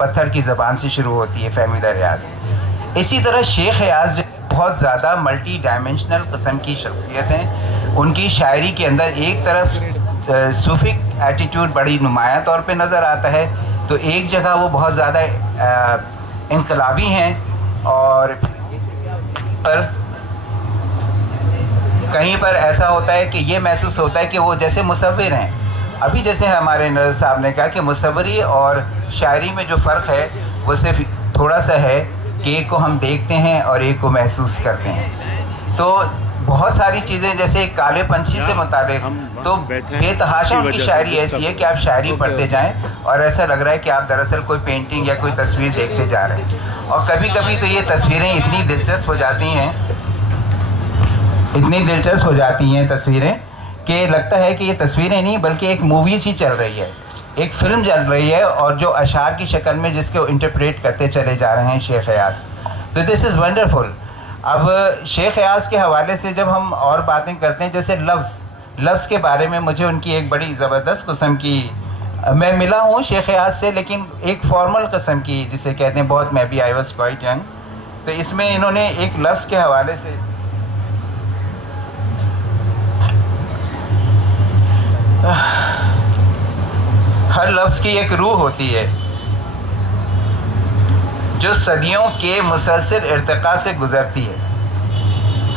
پتھر کی زبان سے شروع ہوتی ہے فہمیدہ ریاض. اسی طرح شیخ ایاز جو بہت زیادہ ملٹی ڈائمنشنل قسم کی شخصیت ہیں. ان کی شاعری کے اندر ایک طرف صوفک ایٹیٹیوڈ بڑی نمایاں طور پہ نظر آتا ہے، تو ایک جگہ وہ بہت زیادہ انقلابی ہیں، اور کہیں پر ایسا ہوتا ہے کہ یہ محسوس ہوتا ہے کہ وہ جیسے مصور ہیں. ابھی جیسے ہمارے نظر صاحب نے کہا کہ مصوری اور شاعری میں جو فرق ہے وہ صرف تھوڑا سا ہے کہ ایک کو ہم دیکھتے ہیں اور ایک کو محسوس کرتے ہیں. تو بہت ساری چیزیں جیسے کالے پنچھی سے متعلق تو بے تحاشا ان کی شاعری ایسی ہے کہ آپ شاعری پڑھتے جائیں اور ایسا لگ رہا ہے کہ آپ دراصل کوئی پینٹنگ یا کوئی تصویر دیکھتے جا رہے ہیں. اور کبھی کبھی تو یہ تصویریں اتنی دلچسپ ہو جاتی ہیں تصویریں کہ لگتا ہے کہ یہ تصویریں نہیں بلکہ ایک مووی سی چل رہی ہے، ایک فلم چل رہی ہے، اور جو اشعار کی شکل میں جس کو انٹرپریٹ کرتے چلے جا رہے ہیں شیخ ایاز. تو دس از ونڈرفل. اب شیخ ایاز کے حوالے سے جب ہم اور باتیں کرتے ہیں، جیسے لفظ کے بارے میں مجھے ان کی ایک بڑی زبردست قسم کی، میں ملا ہوں شیخ ایاز سے لیکن ایک فارمل قسم کی جسے کہتے ہیں بہت، میں بھی آئی واز کوائٹ ینگ. تو اس میں انہوں نے ایک لفظ کے حوالے سے ہر لفظ کی ایک روح ہوتی ہے جو صدیوں کے مسلسل ارتقاء سے گزرتی ہے.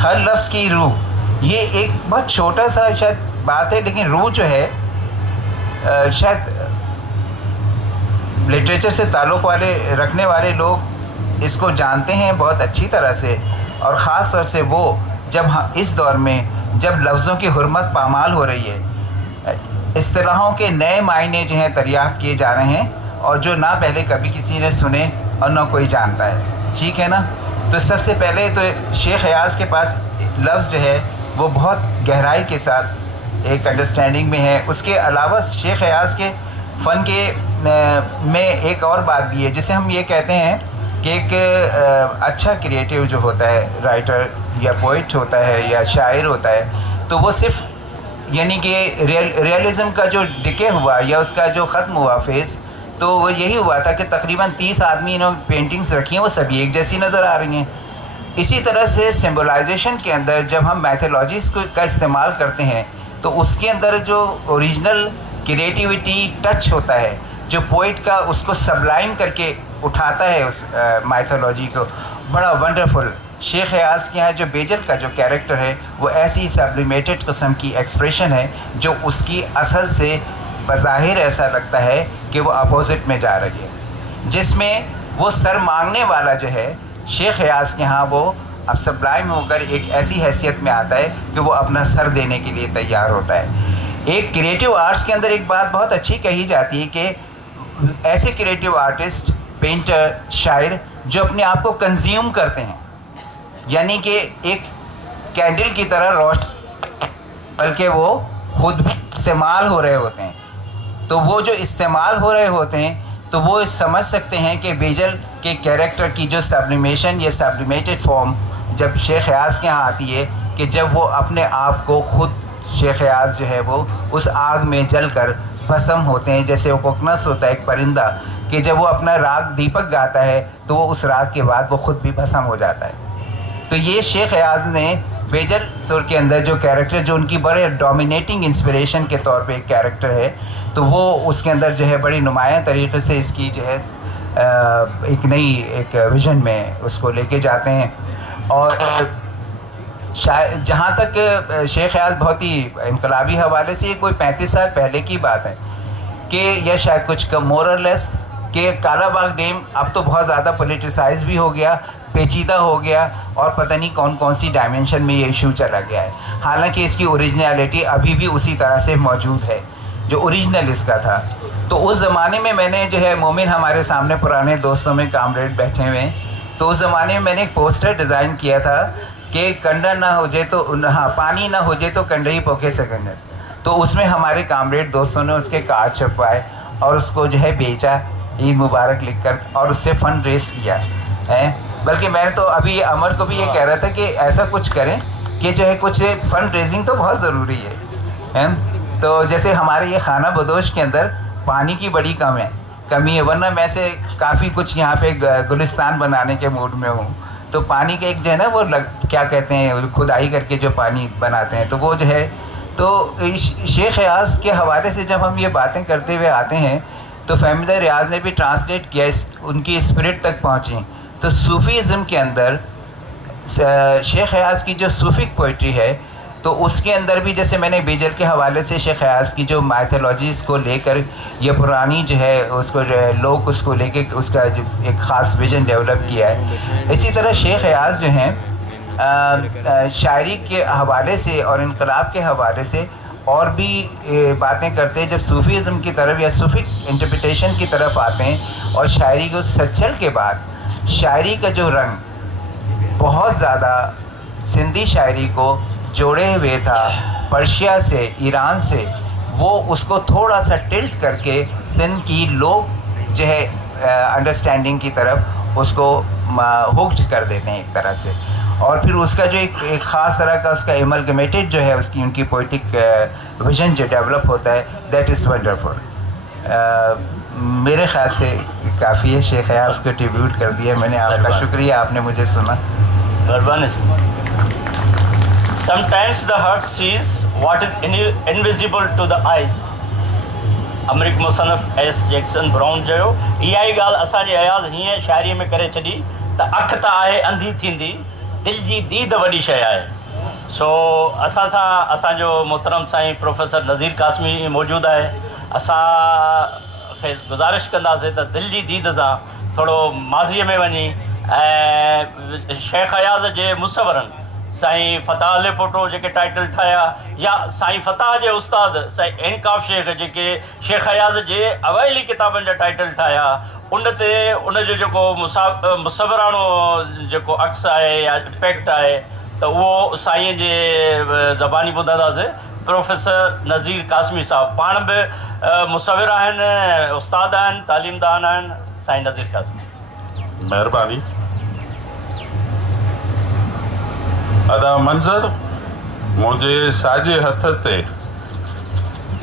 ہر لفظ کی روح، یہ ایک بہت چھوٹا سا شاید بات ہے لیکن روح جو ہے شاید لٹریچر سے تعلق رکھنے والے لوگ اس کو جانتے ہیں بہت اچھی طرح سے، اور خاص طور سے وہ جب اس دور میں جب لفظوں کی حرمت پامال ہو رہی ہے، اصطلاحوں کے نئے معنی جو ہیں دریافت کیے جا رہے ہیں اور جو نہ پہلے کبھی کسی نے سنے اور نہ کوئی جانتا ہے. ٹھیک ہے نا؟ تو سب سے پہلے تو شیخ ایاز کے پاس لفظ جو ہے وہ بہت گہرائی کے ساتھ ایک انڈرسٹینڈنگ میں ہے. اس کے علاوہ شیخ ایاز کے فن کے میں ایک اور بات بھی ہے جسے ہم یہ کہتے ہیں کہ ایک اچھا کریٹیو جو ہوتا ہے، رائٹر یا پوئٹ ہوتا ہے یا شاعر ہوتا ہے، تو وہ صرف یعنی کہ ریئلزم کا جو ڈکے ہوا یا اس کا جو ختم ہوا فیز، تو وہ یہی ہوا تھا کہ تقریباً 30 آدمی انہوں پینٹنگز رکھی ہیں، وہ سبھی ایک جیسی نظر آ رہی ہیں. اسی طرح سے سمبولائزیشن کے اندر جب ہم میتھولوجیز کا استعمال کرتے ہیں تو اس کے اندر جو اوریجنل کریٹیوٹی ٹچ ہوتا ہے، جو پوئٹ کا اس کو سبلائم کر کے اٹھاتا ہے اس میتھولوجی کو، بڑا ونڈرفل. شیخ ایاز کے یہاں جو بیجل کا جو کیریکٹر ہے وہ ایسی سبلیمیٹڈ قسم کی ایکسپریشن ہے جو اس کی اصل سے بظاہر ایسا لگتا ہے کہ وہ اپوزٹ میں جا رہی ہے، جس میں وہ سر مانگنے والا جو ہے شیخ ایاز کے ہاں وہ اب سبلائم ہو کر ایک ایسی حیثیت میں آتا ہے کہ وہ اپنا سر دینے کے لیے تیار ہوتا ہے. ایک کریٹیو آرٹس کے اندر ایک بات بہت اچھی کہی جاتی ہے کہ ایسے کریٹیو آرٹسٹ، پینٹر، شاعر جو اپنے آپ کو کنزیوم کرتے ہیں، یعنی کہ ایک کینڈل کی طرح روشن، بلکہ وہ خود بھی استعمال ہو رہے ہوتے ہیں. تو وہ جو استعمال ہو رہے ہوتے ہیں تو وہ سمجھ سکتے ہیں کہ بیجل کے کیریکٹر کی جو سبلیمیشن یا سبلیمیٹڈ فارم جب شیخ ایاز کے ہاں آتی ہے کہ جب وہ اپنے آپ کو خود شیخ ایاز جو ہے وہ اس آگ میں جل کر بھسم ہوتے ہیں، جیسے وہ کوکنس ہوتا ہے ایک پرندہ کہ جب وہ اپنا راگ دیپک گاتا ہے تو وہ اس راگ کے بعد وہ خود بھی بھسم ہو جاتا ہے. تو یہ شیخ ایاز نے بیجل سر کے اندر جو کیریکٹر جو ان کی بڑے ڈومینیٹنگ انسپریشن کے طور پہ ایک کیریکٹر ہے، تو وہ اس کے اندر جو ہے بڑی نمایاں طریقے سے اس کی جو ہے ایک نئی ایک ویژن میں اس کو لے کے جاتے ہیں. اور جہاں تک شیخ ایاز بہت ہی انقلابی حوالے سے، یہ کوئی 35 سال پہلے کی بات ہے کہ یا شاید کچھ کم مور اور لیس، کہ کالا باغ ڈیم اب تو بہت زیادہ پولیٹیسائز بھی ہو گیا، پیچیدہ ہو گیا، اور پتہ نہیں کون کون سی ڈائمنشن میں یہ ایشو چلا گیا ہے. حالانکہ اس کی اوریجنیلٹی ابھی بھی اسی طرح سے موجود ہے جو اوریجنل اس کا تھا. تو اس زمانے میں نے جو ہے مومن ہمارے سامنے پرانے دوستوں میں کامریڈ بیٹھے ہوئے ہیں، تو اس زمانے میں نے ایک پوسٹر ڈیزائن کیا تھا کہ کنڈا نہ ہو جائے تو پانی نہ ہو جائے تو کنڈے ہی پوکھے سکنجر. تو اس میں ہمارے کامریڈ دوستوں نے اس کے کارڈ چھپوائے اور اس کو جو ہے بیچا، عید مبارک لکھ کر، اور اس سے فنڈ ریز کیا ہے. بلکہ میں نے تو ابھی عمر کو بھی یہ کہہ رہا تھا کہ ایسا کچھ کریں کہ جو ہے کچھ فنڈ ریزنگ تو بہت ضروری ہے. تو جیسے ہمارے یہ خانہ بدوش کے اندر پانی کی بڑی کم ہے، कमी है, वरना मैं से काफ़ी कुछ यहाँ पे गुलिस्तान बनाने के मूड में हूँ। तो पानी का एक जो है ना वो क्या कहते हैं, खुदाई करके जो पानी बनाते हैं, तो वो जो है, तो शेख रियाज के हवाले से जब हम ये बातें करते हुए आते हैं तो फहमीदा रियाज ने भी ट्रांसलेट किया, उनकी स्पिरिट तक पहुँची। तो सूफ़ीज़म के अंदर शेख रियाज की जो सूफिक पोइट्री है, तो उसके अंदर भी जैसे मैंने बेजल के हवाले से शेख रियाज की जो माइथोलॉजीज़ को लेकर ये पुरानी जो है उसको लोग उसको लेके उसका जो एक ख़ास विजन डेवलप किया है। इसी तरह शेख रियाज जो हैं शायरी के हवाले से और इनकलाब के हवाले से और भी बातें करते हैं। जब सूफ़ीज़म की तरफ या सूफिक इंटरप्रिटेशन की तरफ आते हैं और शायरी को सचल के बाद शायरी का जो रंग बहुत ज़्यादा सिंधी शायरी को जोड़े हुए था पर्शिया से, ईरान से, वो उसको थोड़ा सा टिल्ट करके सिंध की लोग जो है अंडरस्टैंडिंग की तरफ उसको हुक्ड कर देते हैं एक तरह से। और फिर उसका जो एक ख़ास तरह का उसका एमलगमेटेड जो है उसकी उनकी पोइटिक विजन जो डेवलप होता है, दैट इज़ वंडरफुल। मेरे ख़्याल से काफ़ी है, शेख रियाज को ट्रिब्यूट कर दिया मैंने। आपका शुक्रिया, आपने मुझे सुना। Sometimes the heart sees what is invisible to the eyes. अमरीक मुसनफ़ एस जैक्सन ब्राउन चयो, इहा ई ॻाल्हि असांजे अयाज़ हीअं शाइरीअ में करे छॾी त अखि त आहे अंधी थींदी, दिलि जी दीद वॾी शइ आहे। सो असां सां असांजो मोहतरम साईं प्रोफेसर नज़ीर कासमी मौजूदु आहे। असांखे गुज़ारिश कंदासीं त दिलि जी दीद सां थोरो माज़ीअ में वञी ऐं शेख रियाज़ जे मुसवरनि साईं फ़ताह अलीपोटो जेके टाइटल ठाहिया, या साईं फ़ताह जे उस्ताद साईं इनकाफ शेख जेके शेख रियाज़ जे अवाइली किताबनि जा टाइटल ठाहिया, उन ते उनजो जेको मुसवराणो जेको अक्स आहे या इम्पैक्ट आहे, त उहो साईं जे ज़बानी ॿुधंदासीं। प्रोफेसर नज़ीर कासमी साहब पाण बि मुसविर आहिनि, उस्ताद आहिनि, तालीमदान आहिनि। साईं नज़ीर कासमी। महिरबानी। अदा मंज़र मुंहिंजे साॼे हथ ते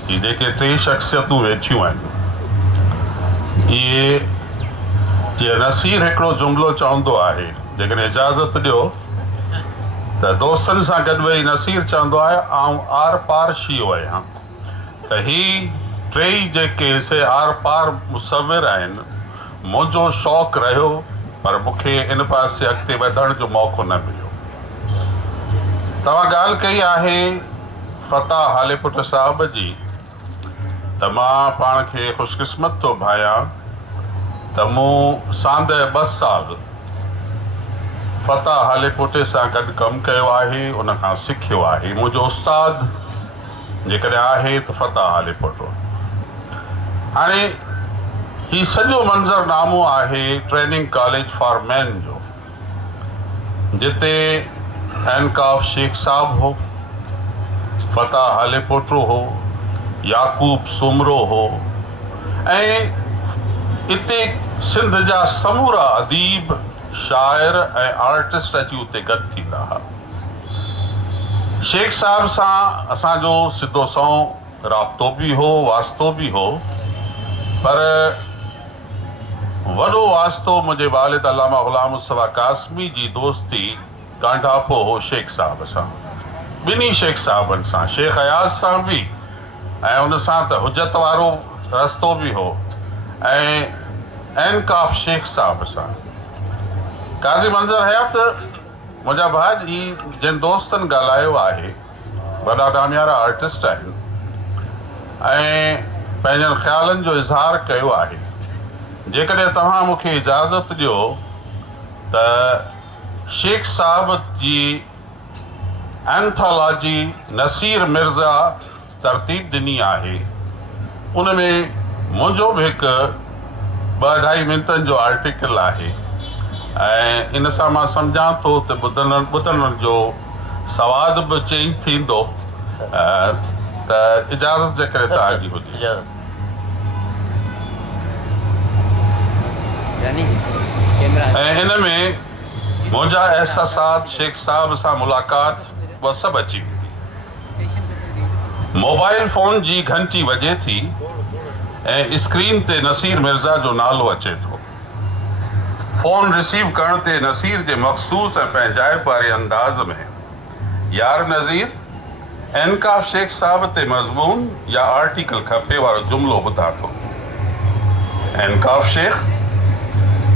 ही जेके टे शख़्सियतूं वेठियूं आहिनि, इहे जीअं नसीर हिकिड़ो जुमिलो चवंदो आहे, जेकॾहिं इजाज़त ॾियो त दोस्तनि सां गॾु वेही नसीर चवंदो आहे आउं आर पार शीओ आहियां। त ही टई जेके से आर पार मुसविर आहिनि, मुंहिंजो शौक़ु रहियो, पर मूंखे इन पासे अॻिते वधण जो मौक़ो न मिलियो। तव्हां ॻाल्हि कई आहे फ़ताह हालेपुट साहिब जी, त मां पाण खे ख़ुशकिस्मत थो भायां त मूं सांद 2 साल फ़ताह हालेपुटे सां गॾु कमु कयो आहे, उन खां सिखियो आहे। मुंहिंजो उस्ताद जेकॾहिं आहे त फ़ताह हालेपुटो। हाणे ही सॼो मंज़रनामो आहे ट्रेनिंग कॉलेज फॉर मैन जो, जिते इनकाफ शेख साहब हो, फ़ताह हालेपोटो हो, याकूब सुमरो हो, ऐं इते सिंध जा समूरा अदीब, शाइर ऐं आर्टिस्ट अची उते गॾु थींदा हुआ। शेख साहब सां असांजो सिधो सओं राब्तो बि हो, वास्तो बि हो, पर वॾो वास्तो मुंहिंजे वालिद अल्लामा ग़ुलाम मुस्तफ़ा कासमी जी दोस्ती गांडापो हो शेख साहब सां, ॿिन्ही शेख साहबनि सां, शेख रियाज़ सां बि, ऐं उन सां त हुजत वारो रस्तो बि हो, ऐं इनकाफ शेख साहब सां। काज़ी मंज़र हयात मुंहिंजा भाउ जिन दोस्तनि ॻाल्हायो आहे, वॾा नामियारा आर्टिस्ट आहिनि ऐं पंहिंजनि ख़्यालनि जो इज़हार कयो आहे। जेकॾहिं तव्हां मूंखे इजाज़त ॾियो त शेख साहब जी एंथोलॉजी नसीर मिर्ज़ा तरतीब ॾिनी आहे, उन में मुंहिंजो बि हिकु 2-2.5 मिंटनि जो आर्टिकल आहे, ऐं इन सां मां सम्झां थो त ॿुधण जो सवाद बि चेंज थींदो। त इजाज़त जे करे तव्हांजी हुजे। ऐं हिन में मुंहिंजा एहसासात शेख साहब सां मुलाक़ात उहा सभु अची वेंदी। मोबाइल फ़ोन जी घंटी वॼे थी ऐं स्क्रीन ते नसीर मिर्ज़ा जो नालो अचे थो। फ़ोन रिसीव करण ते नसीर जे मख़सूस ऐं पंहिंजाइप वारे अंदाज़ में यार नज़ीर, एनकाफ शेख साहब ते मज़मून या आर्टिकल खपे वारो जुमिलो ॿुधा थो। एनकाफ शेख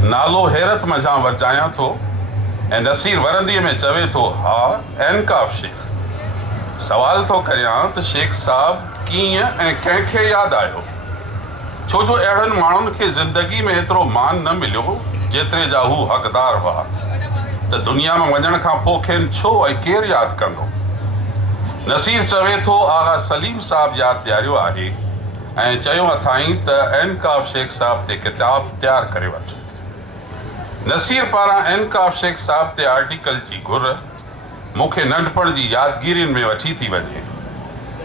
नालो हैरत मझां वरजायां थो ऐं नसीर वरंदीअ में चवे थो, हा एनकाफ शेख। सवाल थो करियां त शेख साहब कीअं ऐं कंहिंखे यादि आयो, छो जो अहिड़नि माण्हुनि खे ज़िंदगी में एतिरो मान न मिलियो जेतिरे जा हू हक़दार हुआ, त दुनिया में वञण खां पोइ खेनि छो ऐं केरु यादि कंदो। नसीर चवे थो, आगा सलीम साहब यादि ॾियारियो आहे ऐं चयो अथाईं त एनकाफ शेख साहब ते किताब तयारु करे वठि। नसीर पारां एनकाफ शेख साहब ते आर्टिकल जी घुर मूंखे नंढपण जी यादगिरियुनि में वठी थी वञे।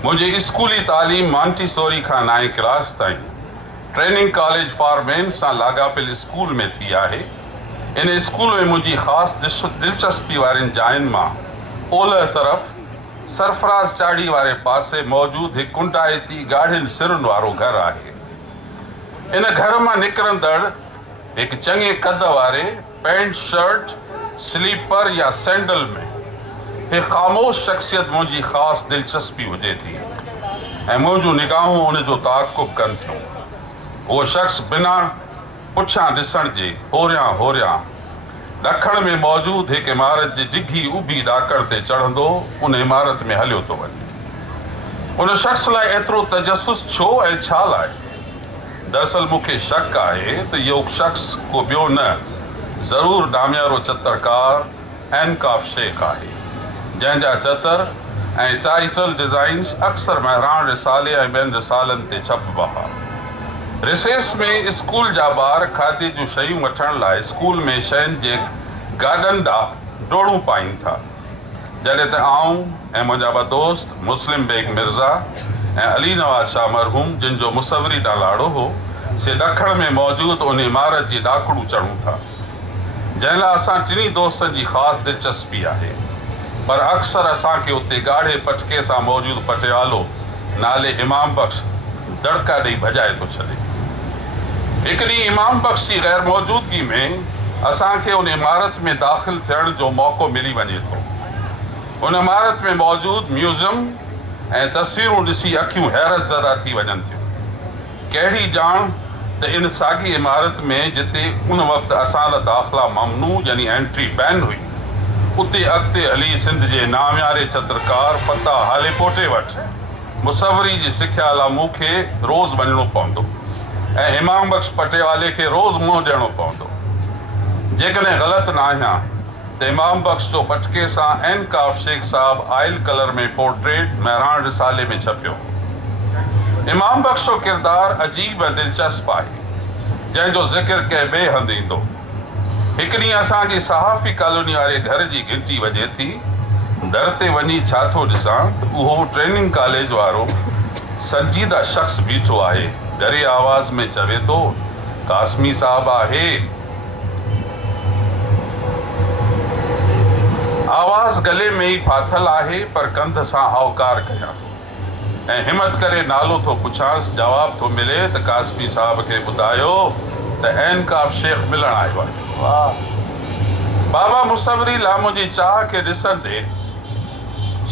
मुंहिंजी स्कूली तालीम मॉन्टेसोरी खां 9 क्लास ताईं ट्रेनिंग कॉलेज फॉर मेन सां लाॻापियल स्कूल में थी आहे। इन स्कूल में मुंहिंजी ख़ासि दिलचस्पी वारनि जायुनि मां ओलह तरफ़ सरफराज़ चाढ़ी वारे पासे मौजूदु हिकु कुंटायती ॻाढ़ियुनि सिरुनि वारो घरु आहे। इन घर मां निकिरंदड़ हिकु चङे कद वारे पैंट शर्ट स्लीपर या सैंडल में हिकु ख़ामोश शख़्सियत मुंहिंजी ख़ासि दिलचस्पी हुजे थी ऐं मुंहिंजूं निगाहूं उन जो ताक़ुब कनि थियूं। उहो शख़्स बिना पुठियां ॾिसण जे होरियां ॾखण में मौजूदु हिकु इमारत जी डिघी उभी ॾाकण ते चढ़ंदो उन इमारत में हलियो थो वञे। उन शख़्स लाइ एतिरो तजसुस छो ऐं छा लाइ? दरअसल मूंखे शक आहे त इहो शख़्स को ॿियो न, ज़रूरु नामियारो चित्रकार एनकाफ शेख आहे, जंहिंजा चित्र ऐं टाइटल डिज़ाइन्स अक्सर महरान रिसाले ऐं ॿियनि रिसालनि ते छपबा हुआ। रिसेस में स्कूल जा ॿार खाधे जूं शयूं वठण लाइ स्कूल में शयुनि जे गाॾनि ॾांहुं डोड़ूं पाइनि था, जॾहिं त आऊं ऐं मुंहिंजा ॿ दोस्त मुस्लिम बेग मिर्ज़ा ऐं अली नवाज़ शाह मरहूम, जिन जो मुसवरी ॾालाड़ो हो, से ॾखण में मौजूदु उन इमारत जी ॾाकड़ूं चढ़ूं था, जंहिं लाइ असां टिनी दोस्तनि जी ख़ासि दिलचस्पी आहे। पर अक्सर असांखे उते ॻाढ़े पटके सां मौजूदु पटियालो नाले इमाम बख़्श दड़का ॾेई भॼाए थो छॾे। हिकु ॾींहुं इमाम बख़्श जी ग़ैर मौजूदगी में असांखे उन इमारत में दाख़िल थियण जो मौक़ो मिली वञे थो। उन इमारत में मौजूदु म्यूज़ियम ऐं तस्वीरूं ॾिसी अखियूं हैरत ज़दा थी वञनि थियूं। कहिड़ी ॼाण त इन साॻी इमारत में जिते उन वक़्तु असां लाइ दाख़िला ममनू यानी एंट्री बैन हुई, उते अॻिते हली सिंध जे नामियारे चित्रकार फताह हालेपोटे वटि मुसवरी जी सिख्या लाइ मूंखे रोज़ वञिणो पवंदो ऐं इमाम बख़्श पटियाले खे रोज़ मुंहुं ॾियणो पवंदो। जेकॾहिं ग़लति न आहियां त इमाम बख़्श जो पटके सां एनकाफ शेख साहब आयल कलर में पोर्ट्रेट महरान रिसाले में छपियो। इमाम बख़्श जो किरदारु अजीब ऐं दिलचस्प आहे, जंहिंजो ज़िक्र कंहिं ॿिए हंधि ईंदो। हिकु ॾींहुं असांजी सहाफ़ी कॉलोनी वारे घर जी घंटी वॼे थी। दर ते वञी छा थो ॾिसां त उहो ट्रेनिंग कॉलेज वारो संजीदा शख़्स बीठो आहे। डरे आवाज़ में चवे थो, कासमी साहब आहे। आवाज़ गले में ई फाथल आहे, पर कंध सां आउकार कयां थो ऐं हिमत करे नालो थो पुछांसि। जवाब थो मिले त कासमी साहब खे ॿुधायो त एनकाफ शेख मिलण आयो आहे। बाबा मुसवरी लाइ मुंहिंजी चाह खे ॾिसंदे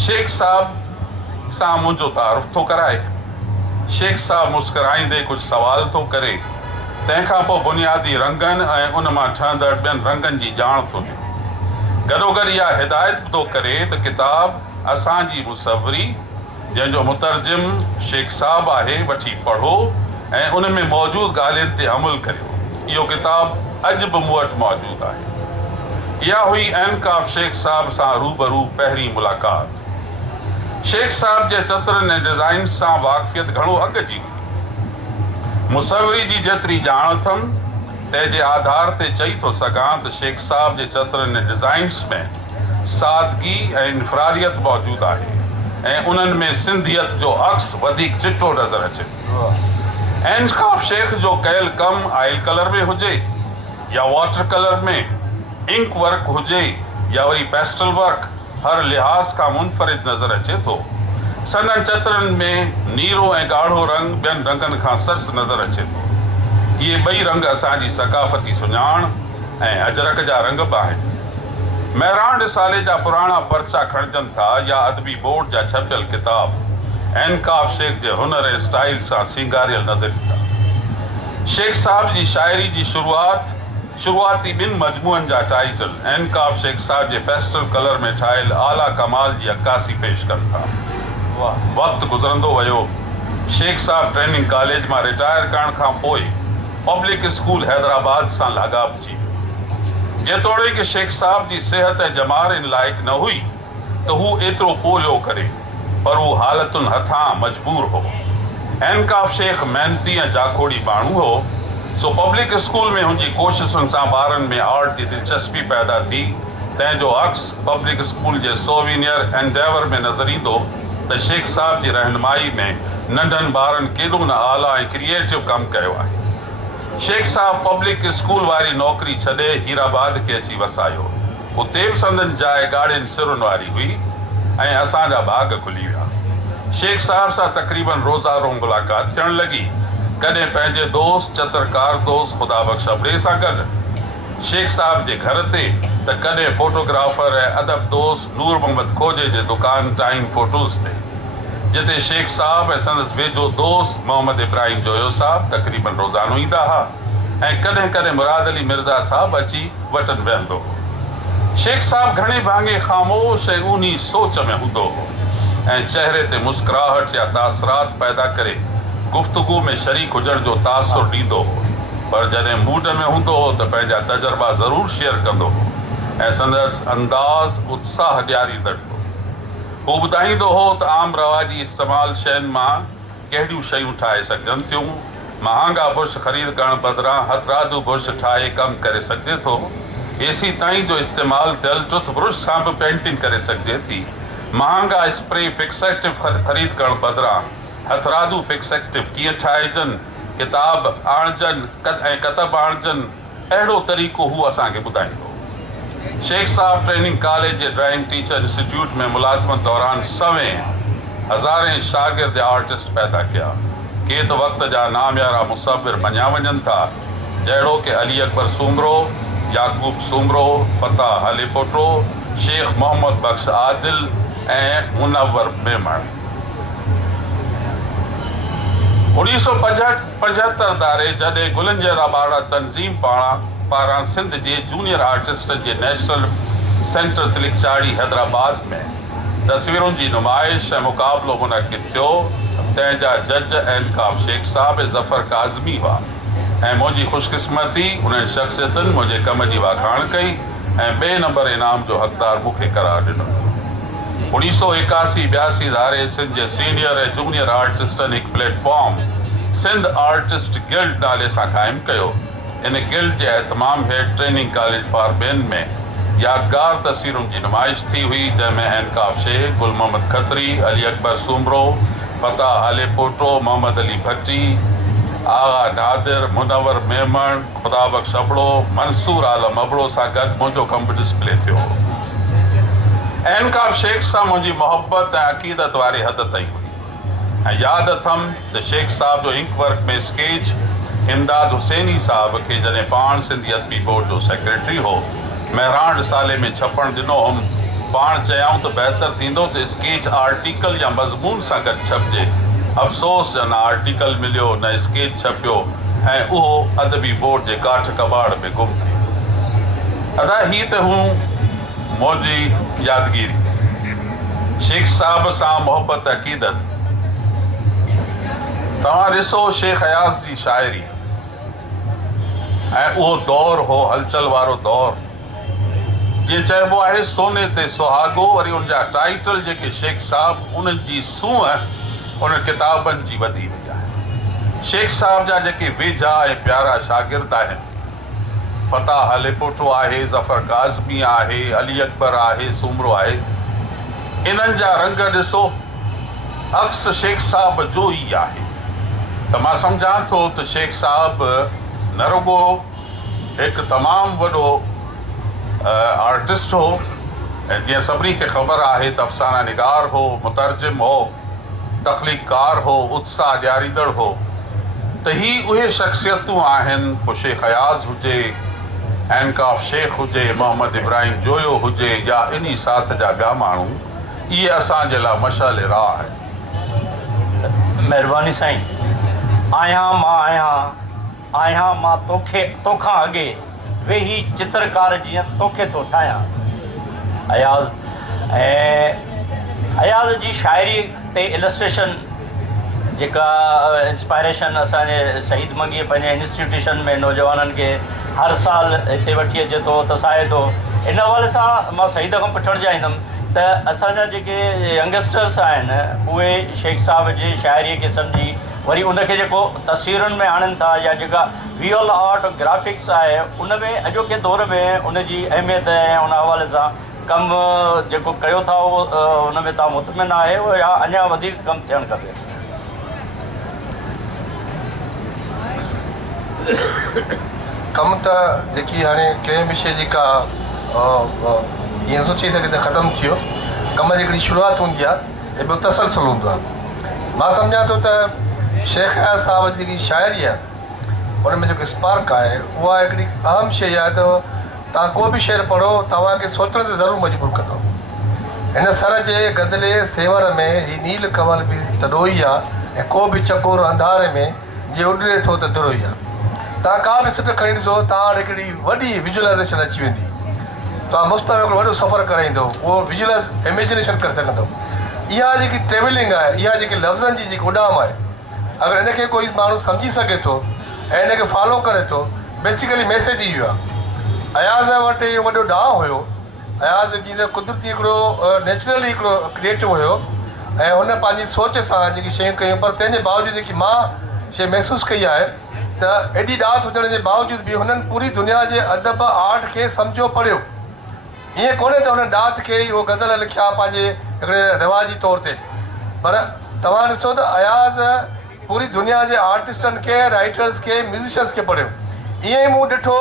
शेख साहब सां मुंहिंजो तारुफ़ थो कराए। शेख साहब मुस्कुराईंदे कुझु सवाल थो करे, तंहिंखां पोइ बुनियादी रंगनि ऐं उन मां ठहंदड़ ॿियनि रंगनि जी ॼाण थो ॾिए। गॾोगॾु इहा हिदायत थो करे त किताब असांजी मुसवरी, जंहिंजो मुतरजिम शेख साहब आहे, वठी पढ़ो ऐं उन में मौजूदु ॻाल्हियुनि ते अमल करियो। इहो किताब अॼु बि मूं वटि मौजूदु आहे। इहा हुई एनकाफ शेख साहब सां रूबरू पहिरीं मुलाक़ात। शेख साहब जे चित्रनि ऐं डिज़ाइन सां वाक़फ़ियत घणो अॻु जी हुई। मुसवरी जी जेतिरी ॼाण अथमि, तंहिंजे आधार ते चई थो सघां त शेख साहब जे चित्रनि ऐं डिज़ाइन्स में सादगी ऐं इनफ़रादियत मौजूदु आहे ऐं उन्हनि में सिंधियत जो अक्स वधीक चिटो नज़र अचे। एनकाफ शेख जो कयल कमु आयल कलर में हुजे या वाटर कलर में, इंक वर्क हुजे या वरी पेस्टल वर्क, हर लिहाज़ खां मुनफरिद नज़र अचे थो। संदन चित्रनि में नीरो ऐं ॻाढ़ो रंग ॿियनि रंगनि खां सरस नज़र अचे थो। इहे ॿई रंग असांजी सकाफ़ती सुञाण ऐं अजरक जा रंग बि आहिनि। महिराण रिसाले जा पुराणा पर्चा खणजनि था या अदबी बोर्ड जा छपियल किताब एनकाफ शेख जे हुनर ऐं स्टाइल सां सींगारियल नज़र ईंदा। शेख साहब जी शाइरी जी शुरूआती ॿिनि मजमूअनि जा टाइटल एनकाफ शेख साहब जे पेस्टल कलर में ठाहियल आला कमाल जी अक्कासी पेश कनि था। वक़्तु गुज़रंदो वियो। शेख साहब ट्रेनिंग कॉलेज मां रिटायर करण खां पोइ पब्लिक स्कूल हैदराबाद सां लाॻापिजी वियो। जेतोणीकि शेख साहब जी सिहत ऐं जमार इन लाइक़ न हुई त हू एतिरो पोलियो करे, पर हू हालतुनि हथां मजबूर हो। एनकाफ शेख मेहनती ऐं जाखोड़ी माण्हू हो, सो पब्लिक स्कूल में हुनजी कोशिशुनि सां ॿारनि में आर्ट जी दिलचस्पी पैदा थी। तंहिंजो अक्स पब्लिक स्कूल जे सोवीनियर एंडेवर में नज़र ईंदो त शेख साहब जी रहनुमाई में नंढनि ॿारनि केॾो न आला ऐं क्रिएटिव कमु कयो आहे। शेख साहब पब्लिक स्कूल वारी नौकरी छॾे हीराबाद खे अची वसायो। उते बि संदन जाइ ॻाढ़नि सिरुनि वारी हुई ऐं असांजा बाग़ खुली विया। शेख साहब सां तक़रीबन रोज़ारो मुलाक़ात थियण लॻी। कॾहिं पंहिंजे दोस्त चित्रकार दोस्त ख़ुदा बख़्श अबड़े सां गॾु शेख साहब जे घर ते, त कॾहिं फोटोग्राफर ऐं अदब दोस्त नूर मोहम्मद खोजे जे दुकान टाइम फोटोज़ ते, जिते शेख साहब ऐं संदसि वेझो दोस्त मोहम्मद इब्राहिम जोयो साहब तक़रीबन रोज़ानो ईंदा हुआ ऐं कॾहिं कॾहिं मुराद अली मिर्ज़ा साहब अची वटनि वेहंदो हो। शेख साहब घणे भाङे ख़ामोश ऐं ऊन्ही सोच में हूंदो हो ऐं चहिरे ते मुस्कुराहट या तासरात पैदा करे गुफ़्तगू में शरीक हुजण जो तासुर ॾींदो हो। पर जॾहिं मूड में हूंदो हो त पंहिंजा तजुर्बा ज़रूरु शेयर कंदो हो ऐं संदसि अंदाज़ उत्साह ॾियारींदड़ हो। हू ॿुधाईंदो हो त आम रवाजी इस्तेमालु शयुनि मां कहिड़ियूं शयूं ठाहे सघजनि थियूं। महांगा बुर्श ख़रीद करण बदिरां हथरादू बुर्श ठाहे कमु करे सघिजे थो। एसी ताईं जो इस्तेमालु थियल टूथ ब्रुश सां बि पेंटिंग करे सघिजे थी। महांगा स्प्रे फिक्सेक्टिव ख़रीद करण बदिरां हथरादू फिक्सेक्टिव कीअं ठाहिजनि, किताब आणजनि ऐं कतब आणजनि, अहिड़ो तरीक़ो हू असांखे ॿुधाईंदो। शेख साहब ट्रेनिंग कॉलेज जे ड्राइंग टीचर इंस्टीट्यूट में मुलाज़मत दौरान सवें हज़ारें शागिर्द आर्टिस्ट पैदा कया। के त वक़्त जा नामियारा मुसविर मञा वञनि था, जहिड़ो कि अली अकबर सूमरो, याकूब सूमरो, फताह हालेपोटो, शेख मोहम्मद बख्श आदिल ऐं मुनव्वर मेमण। 1975 दारे जॾहिं गुलनि जे राबाड़ा तंज़ीम पारां सिंध जे जूनियर आर्टिस्ट जे नेशनल सेंटर तिलिकचाड़ी हैदराबाद में तस्वीरुनि जी नुमाइश ऐं मुक़ाबिलो मुनक़िद थियो, तंहिंजा जज एनकाफ शेख साहब ऐं ज़फ़र काज़मी हुआ ऐं मुंहिंजी ख़ुशकिस्मती उन्हनि शख़्सियतुनि मुंहिंजे कम जी वाखाण कई ऐं ॿिए नंबर इनाम जो हक़दार मूंखे करार ॾिनो। 1981-82 दारे सिंध जे सीनियर ऐं जूनियर आर्टिस्टनि हिकु प्लेटफॉर्म सिंध आर्टिस्ट गिल्ड नाले सां क़ाइमु कयो। इन गिल्ड जे एहतमाम हेठि ट्रेनिंग कॉलेज फॉर मेन में यादगार तस्वीरुनि जी नुमाइश थी हुई, जंहिंमें एनकाफ शेख, गुल मोहम्मद खत्री, अली अकबर सूमरो, फताह हालेपोटो, मोहम्मद अली भट्टी, आगा नादिर, मुनव्वर मेमण, ख़ुदा बख़्श अबड़ो, मंसूर आलम अबड़ो सां गॾु मुंहिंजो कमु डिस्प्ले थियो। एनकाफ शेख सां मुंहिंजी मोहबत ऐं अक़ीदत वारे हद ताईं हुई ऐं यादि अथमि त शेख साहब जो इंक वर्क में स्केच इमदाद हुसैनी साहब खे जॾहिं पाण सिंधी अदबी बोर्ड जो सेक्रेटरी हो, महिराण रिसाले में छपण ॾिनो हुउमि। पाण चयाऊं त बहितर थींदो त स्केच आर्टिकल या मज़मून सां गॾु छपिजे। अफ़सोस न आर्टिकल मिलियो न स्केच छपियो ऐं उहो अदबी बोर्ड जे काठ कबाड़ में गुम थी वियो। अदा ही त हूं मुंहिंजी यादगिरी शेख साहब सां मोहबत अक़ीदत। तव्हां ॾिसो शेख अयाज़ जी शाइरी ऐं उहो दौर हो हलचल वारो दौर, जीअं चइबो आहे सोने ते सुहागो। वरी उनजा टाइटल जेके शेख साहब उन्हनि जी सूंहं उन किताबनि जी वधी वई आहे। शेख साहब जा जेके वेझा ऐं प्यारा शागिर्द आहिनि, फताह हालेपोटो आहे, ज़फ़र काज़मी आहे, अली अकबर आहे, सूमरो आहे, इन्हनि जा रंग ॾिसो अक्स शेख साहब जो ई आहे। त मां सम्झां थो त शेख साहब न रुगो हिकु तमामु वॾो आर्टिस्ट हो ऐं जीअं सभिनी खे ख़बर आहे त अफ़साना निगार हो, मुतर्जिम हो तख़लीक़कार हो, उत्साह ॾियारींदड़ हो, त ही उहे शख़्सियतूं आहिनि, पोइ शेख अयाज़ हुजे, हैंडकाफ शेख हुजे, मोहम्मद इब्राहिम जोयो हुजे, या इन साथ जा ॿिया माण्हू, इहे असांजे लाइ मशाल राह आहे। महिरबानी साईं। आहियां मां तोखां अॻे वेही चित्रकार जीअं तोखे थो ठाहियां। अयाज़ ऐं अयाज़ जी शाइरी ते इलस्ट्रेशन जेका इंस्पायरेशन असांजे शहीद मंगी पंहिंजे इंस्टीट्यूशन में नौजवाननि खे हर साल हिते वठी अचे थो, तसाए थो। इन हवाले सां मां शहीद खां पुछणु चाहींदुमि त असांजा जेके यंगस्टर्स आहिनि उहे शेख साहिब जी शाइरीअ खे सम्झी वरी उनखे जेको तस्वीरुनि में आणनि था, या जेका विजुअल आर्ट ग्राफिक्स आहे उन में अॼोके दौर में उनजी अहमियत ऐं उन हवाले सां कमु जेको कयो था उन में तव्हां मुतमिन आहे या अञा वधीक कमु थियणु खपे? कमु त जेकी हाणे कंहिं विषय जी का ईअं सोचे सघे त ख़तमु थी वियो। कम जी हिकिड़ी शुरूआति हूंदी आहे ऐं ॿियो तसलसल हूंदो आहे। मां सम्झां थो त शेख अयाज़ साहिब जी जेकी शाइरी आहे उन में जेको स्पार्क आहे उहा हिकिड़ी अहम शइ आहे। त तव्हां को बि शेर पढ़ो तव्हांखे सोचण ते ज़रूरु मजबूर कंदो। हिन सर जे गदिले सेवर में ही नील कमल बि तॾोई आहे ऐं को बि चकोर अंधारे में जे उॾरे थो त दुरोई आहे। तव्हां का बि सिट खणी ॾिसो, तव्हां वटि हिकिड़ी वॾी विजुअलाइज़ेशन अची वेंदी। तव्हां मुफ़्त में हिकिड़ो वॾो सफ़र कराईंदो, उहो विजुअलाइज़ इमेजिनेशन करे सघंदो। इहा जेकी ट्रेवलिंग आहे, इहा जेकी लफ़्ज़नि जी जेकी उॾाम आहे, अगरि हिनखे कोई माण्हू सम्झी सघे थो ऐं हिनखे फॉलो करे थो, बेसिकली मैसेज इहो आहे। अयाज़ वटि इहो वॾो ॾांहुं हुयो। अयाज़ जीअं त कुदरती हिकिड़ो नेचुरली हिकिड़ो क्रिएटिव हुयो ऐं हुन पंहिंजी सोच सां जेकी शयूं कयूं, पर तंहिंजे बावजूदि जेकी मां शइ महसूसु कई आहे त एॾी ॾात हुजण जे बावजूदि बि हुननि पूरी दुनिया जे अदब आर्ट खे सम्झो पढ़ियो। ईअं कोन्हे त हुन ॾात खे ई उहो गज़ल लिखिया पंहिंजे हिकिड़े रिवाजी तौर ते, पर तव्हां ॾिसो त अयाज़ पूरी दुनिया जे आर्टिस्टनि खे, राइटर्स खे, म्यूज़िशियन्स खे पढ़ियो। ईअं ई मूं ॾिठो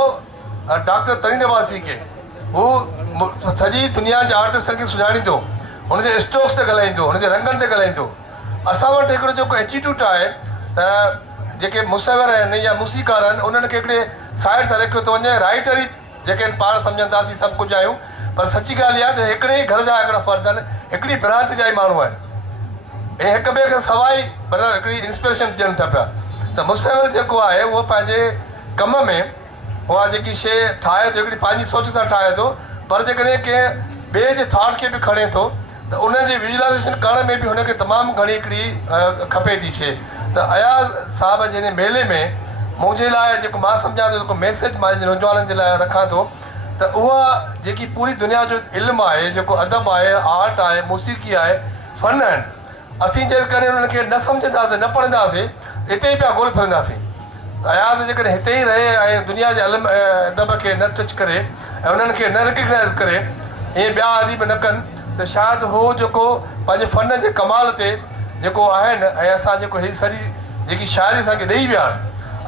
डॉक्टर तरीन नवाज़ी खे, हू सॼी दुनिया जे आर्टिस्टनि खे सुञाणींदो, हुनजे स्ट्रोक्स ते ॻाल्हाईंदो, हुनजे रंगनि ते ॻाल्हाईंदो। असां वटि हिकिड़ो जेको इंस्टीट्यूट आहे त जेके मुसविर आहिनि या मूसीकार आहिनि उन्हनि खे हिकिड़े साइड सां रखियो थो वञे। राइटर ई जेके आहिनि पाण सम्झंदासीं सभु कुझु आहियूं, पर सची ॻाल्हि इहा त हिकिड़े ई घर जा हिकिड़ा फ़र्द आहिनि, हिकिड़ी ब्रांच जा ई माण्हू आहिनि ऐं हिक ॿिए खे सवाइ मतिलबु हिकिड़ी इंस्पिरेशन ॾियनि था पिया। त मुसविर जेको आहे उहो पंहिंजे कम में उहा जेकी शइ ठाहे थो, हिकिड़ी पंहिंजी सोच सां ठाहे थो, पर जेकॾहिं कंहिं ॿिए जे थॉट खे बि खणे थो त उनजी विजुअलाइज़ेशन करण में बि हुनखे तमामु घणी हिकिड़ी खपे थी शइ। त अयाज़ साहिब जे मेले में मुंहिंजे लाइ जेको मां सम्झां थो, जेको मैसेज मां नौजवाननि जे लाइ रखां थो, त उहा जेकी पूरी दुनिया जो इल्मु आहे, जेको अदब आहे, आर्ट आहे, मौसीक़ी आहे, फ़न आहिनि, असीं जेकर करे उन्हनि खे न सम्झंदासीं, न पढ़ंदासीं, हिते ई पिया ॻोल्हे फिरंदासीं। अयाज़ जेकॾहिं हिते ई रहे ऐं दुनिया जे अदब खे न टच करे ऐं उन्हनि खे न रिकग्नाइज़ करे ऐं ॿिया अदीब न कनि, त शायदि उहो जेको पंहिंजे फ़न जे कमाल ते जेको आहिनि ऐं असां जेको हीअ सॼी जेकी शाइरी असांखे ॾेई विया आहिनि,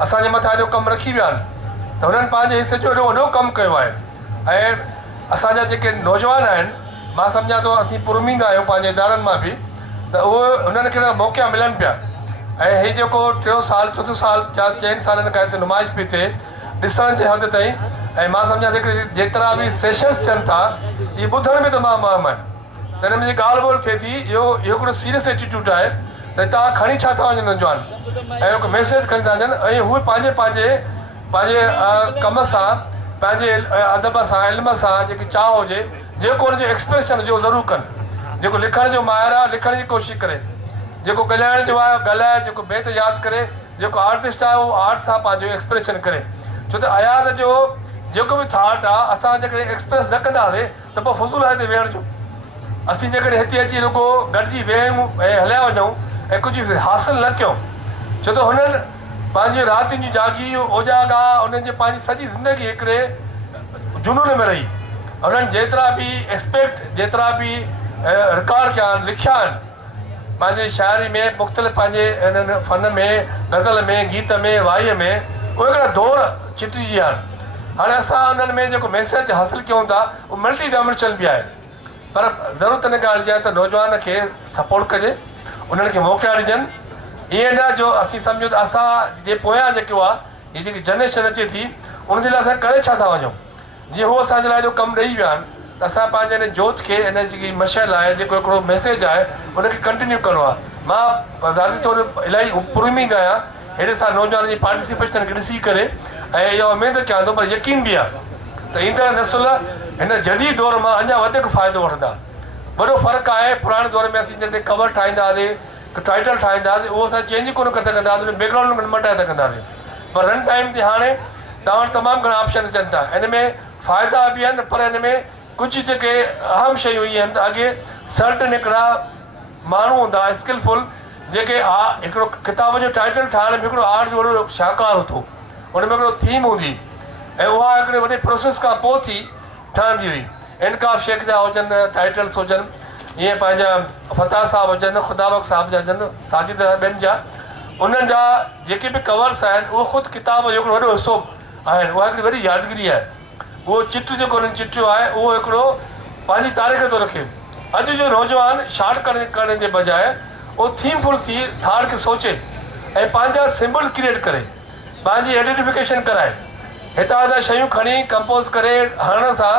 असांजे मथां जो कमु रखी विया आहिनि, त हुननि पंहिंजे हिसे जो एॾो वॾो कमु कयो आहे। ऐं असांजा जेके नौजवान आहिनि, मां सम्झां थो असीं पुरमींदा आहियूं पंहिंजे इदारनि मां बि, त उहे हुननि खे मौक़ा मिलनि पिया। ऐं हीअ जेको 3 साल 4 साल 4 सालनि खां हिते नुमाइश पई थिए ॾिसण जे हद ताईं, ऐं मां सम्झां थो जेतिरा बि सेशन्स थियनि था इहे ॿुधण में तमामु अहम आहिनि। त हिन में जेकी ॻाल्हि ॿोल थिए थी, इहो हिकिड़ो सीरियस एटीट्यूड आहे त तव्हां खणी छा था वञनि नौजवान ऐं हिकु मैसेज खणी था वञनि, ऐं उहे पंहिंजे कम सां, पंहिंजे अदब सां, इल्म सां जेकी चाह हुजे, जेको हुनजो एक्सप्रेशन जो ज़रूरु कनि। जेको लिखण जो माहिर आहे लिखण जी कोशिशि करे, जेको ॻाल्हाइण जो आहे ॻाल्हाए, जेको बेत यादि करे, जेको आर्टिस्ट आहे उहो आर्ट सां पंहिंजो एक्सप्रेशन करे। छो त अयाज़ जो जेको बि थाट आहे असां जेकॾहिं एक्सप्रेस न कंदासीं त पोइ फज़ूल आहे हिते वेहण जो। असीं जेकॾहिं हिते अची रुगो गॾिजी वेहूं ऐं हलिया वञूं ऐं कुझु हासिलु न कयूं, छो त हुननि पंहिंजी रातिनि जी जागी ओजागा, उन्हनि जे पंहिंजी सॼी ज़िंदगी हिकिड़े जुनून में रही। हुननि जेतिरा बि एक्सपेक्ट, जेतिरा बि रिकॉर्ड कया आहिनि, लिखिया आहिनि पंहिंजे शाइरी में, मुख़्तलिफ़ पंहिंजे हिननि फ़न में, गज़ल में, गीत में, वाईअ में, उहे हिकिड़ा दौर चिटिजी विया आहिनि। हाणे असां हुननि में जेको मैसेज हासिलु कयूं था उहो मल्टी डायमेंशनल बि आहे, पर ज़रूरत इन ॻाल्हि जी आहे त नौजवान खे सपोर्ट कजे, उन्हनि खे मौक़ा ॾिजनि। ईअं न जो असीं सम्झो त असां जे पोयां जेको आहे हीअ जेकी जनरेशन अचे थी उनजे लाइ असां करे छा था वञूं। जीअं उहो असांजे लाइ जो कमु ॾेई विया आहिनि त असां पंहिंजे हिन जोत खे हिन जेकी मशल आहे जेको हिकिड़ो मैसेज आहे उनखे कंटिन्यू करिणो आहे। मां ज़ाती तौर ते इलाही पुरमीद आहियां हेॾे सां नौजवान जी पार्टिसिपेशन खे ॾिसी करे ऐं इहो उमेद कयां थो, पर यकीन बि आहे त ईंदड़ नसुल हिन जदीद दौर मां अञा वधीक फ़ाइदो वठंदा। वॾो फ़र्क़ु आहे, पुराणे दौर में असीं जॾहिं कवर ठाहींदा हुआसीं, टाइटल ठाहींदा हुआसीं, उहो असां चेंज ई कोन करे सघंदा हुआसीं, बैकग्राउंड में मटाए सघंदा हुआसीं। पर रन टाइम ते हाणे तव्हां वटि तमामु घणा ऑप्शन अचनि था। हिन में फ़ाइदा बि आहिनि, पर हिन में कुझु जेके अहम शयूं इहे आहिनि त अॻे सर्टन हिकिड़ा माण्हू हूंदा स्किलफुल जेके हिकिड़ो किताब जो टाइटल ठाहिण में हिकिड़ो आर्ट जो वॾो शाहकार हूंदो, हुन में हिकिड़ो थीम हूंदी ऐं उहा हिकिड़े वॾे प्रोसेस खां पोइ थी ठहंदी हुई। इनकाफ शेख जा हुजनि, टाइटल्स हुजनि, ईअं पंहिंजा फताह साहब हुजनि, ख़ुदाबख़ साहब जा हुजनि, साजिद ॿियनि जा, उन्हनि जा जेके बि कवर्स आहिनि उहो ख़ुदि किताब जो हिकिड़ो वॾो हिसो आहिनि। उहा हिकिड़ी वॾी यादगिरी आहे। उहो चिट जेको उन्हनि चिटियो आहे उहो हिकिड़ो पंहिंजी तारीख़ थो रखे। अॼु जो नौजवान शार्ट करण जे बजाए उहो थीमफुल थी थाट खे सोचे ऐं पंहिंजा सिंबल क्रिएट करे पंहिंजी आइडेंटिफिकेशन कराए हितां हितां शयूं खणी कंपोज़ करे हणण सां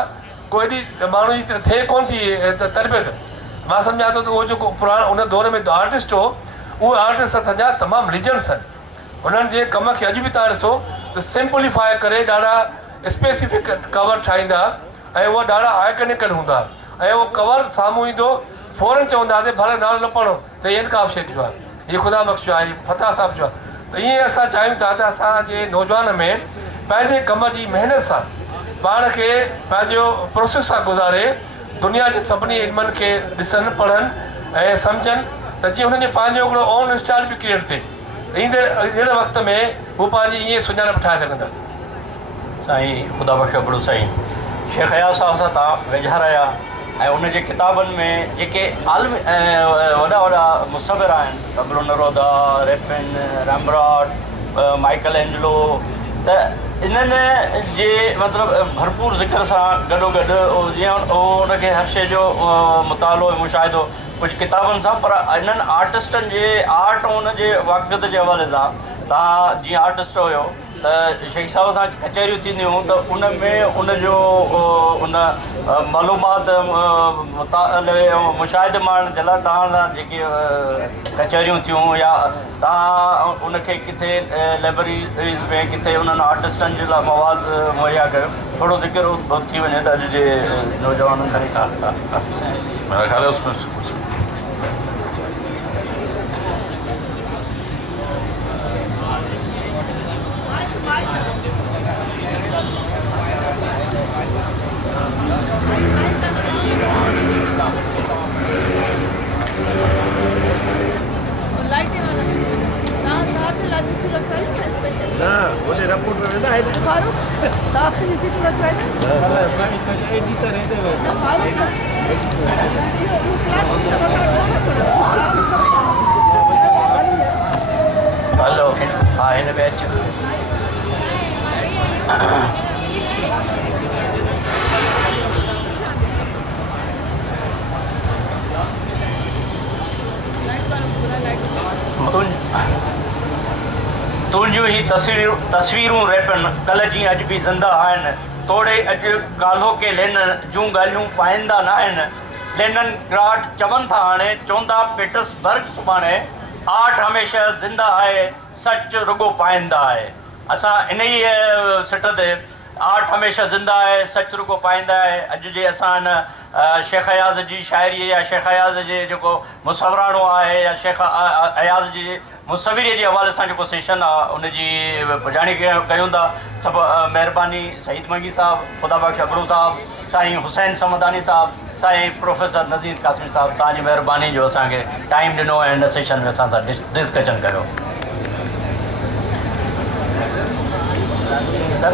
कोई एॾी माण्हू जी थिए कोन थी तरबियत। मां सम्झां थो त उहो जेको पुराणो उन दौर में आर्टिस्ट हो, उहे आर्टिस्ट असांजा तमामु लीजेंड्स आहिनि। उन्हनि जे कम खे अॼु बि तव्हां ॾिसो त सिंपलीफाई करे ॾाढा स्पेसिफिक कवर ठाहींदा ऐं उहा ॾाढा आइकनिकल हूंदा ऐं उहो कवर साम्हूं ईंदो फौरन चवंदा हुआसीं भले नालो न पढ़ो त हीअ इनकाफ शेख जो आहे, हीअ ख़ुदा बख़्श जो आहे, हीअ फताह साहब जो आहे। त ईअं असां चाहियूं था त असांजे नौजवान में पंहिंजे कम जी महिनत सां पाण खे पंहिंजो प्रोसेस सां गुज़ारे दुनिया जे सभिनी इल्मनि खे ॾिसनि, पढ़नि ऐं सम्झनि त जीअं हुननि जो पंहिंजो हिकिड़ो ओन स्टाइल बि क्रिएट थिए। ईंदड़ वक़्त में हू पंहिंजी ईअं सुञाणप ठाहे सघंदा। साईं ख़ुदा बख़्श अबड़ू साईं शेख अयाज़ साहब सां तव्हां वेझा रहिया ऐं उनजे किताबनि में जेके आलमी वॾा वॾा मुसविर आहिनि, पब्लो नरोदा, रेपिन, रैम्ब्राट, माइकल एंजलो, त इन्हनि जे मतिलबु भरपूर ज़िक्र सां गॾोगॾु जीअं उनखे हर शइ जो मुतालो ऐं मुशाहिदो कुझु किताबनि सां, पर इन्हनि आर्टिस्टनि जे आर्ट ऐं उनजे वाक़िफ़ियत जे हवाले सां तव्हां जीअं आर्टिस्ट हुयो त शेख साहब सां कचहरियूं थींदियूं त उन में उनजो उन मालूमात मुशाहिदे माण्हुनि जे लाइ तव्हां सां जेके कचहरियूं थियूं या तव्हां उनखे किथे लाइब्रेरीज़ में किथे उन्हनि आर्टिस्टनि जे लाइ मवाद मुहैया कयो, थोरो ज़िक्र थी वञे त अॼु जे नौजवाननि खां। हलो हा हिन में अचो। तुंहिंजूं ही तस्वीरूं रेपनि कल्ह जी अॼु बि ज़िंदा आहिनि, तोड़े अॼु काल्हो के लेनन जूं ॻाल्हियूं पाईंदा न आहिनि। लेनन ग्राट चवनि था हाणे, चवंदा पीटर्सबर्ग सुभाणे, आर्ट हमेशह ज़िंदा आहे, सच रुॻो पाईंदा आहे। असां इन ई सिट ते आर्ट हमेशह ज़िंदा आहे, सच रुॻो पाईंदा आहे। अॼु जे असां हिन शेख अयाज़ जी शाइरी या शेख अयाज़ जे जेको मुसवराणो आहे या शेख अयाज़ जी मुसविरीअ जे हवाले सां जेको सेशन आहे उनजी पुॼाणी कयूं था। सभु महिरबानी सईद मंगी साहब, ख़ुदा बख़्श अबड़ू साहब, साईं हुसैन समदानी साहब, साईं प्रोफेसर नज़ीर कासमी साहब, तव्हांजी महिरबानी जो असांखे टाइम ॾिनो ऐं हिन सेशन में असां सां डिस्कशन कयो। सर